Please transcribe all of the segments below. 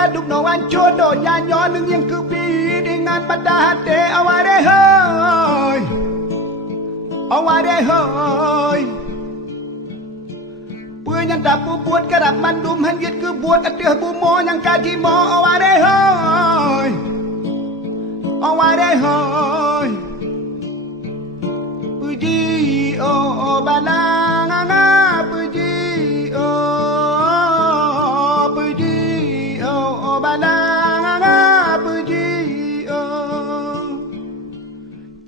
kaduk no anco do nyanyo nung yang kebi dengan pada hati aware hoy aware hoy yang dapu buat kerap mandum hanjit ke buat atih bumo yang kaji mo aware hoy aware hoy puji oh balang puji oh balang puji oh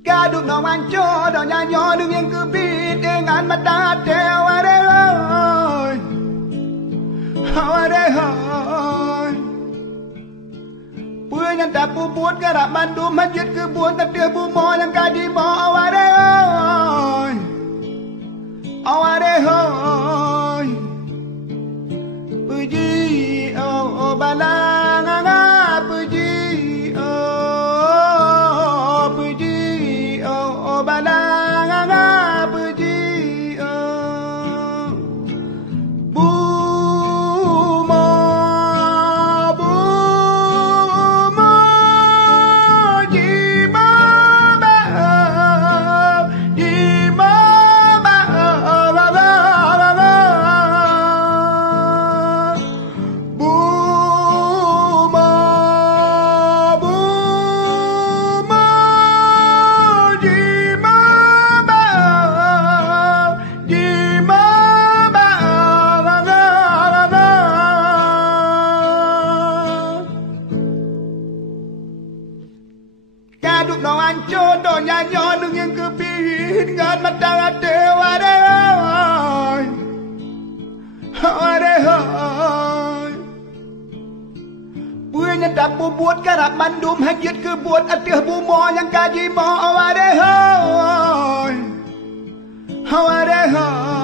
kaduk no anco do nyanyo dengan kebit dengan mata aware hoy aware hoy yang dapu buat kerap mandum hanjit ke buat atih bumo yang kaji mo aware hoy aware hoy puji oh balang puji oh balang puji kaduk no anco do nyanyo nung yang kebit dengan mata hati aware hoy aware hoy yang dapu buat kerap mandum hanjit ke buat atih bumo yang kaji mo aware hoy aware hoy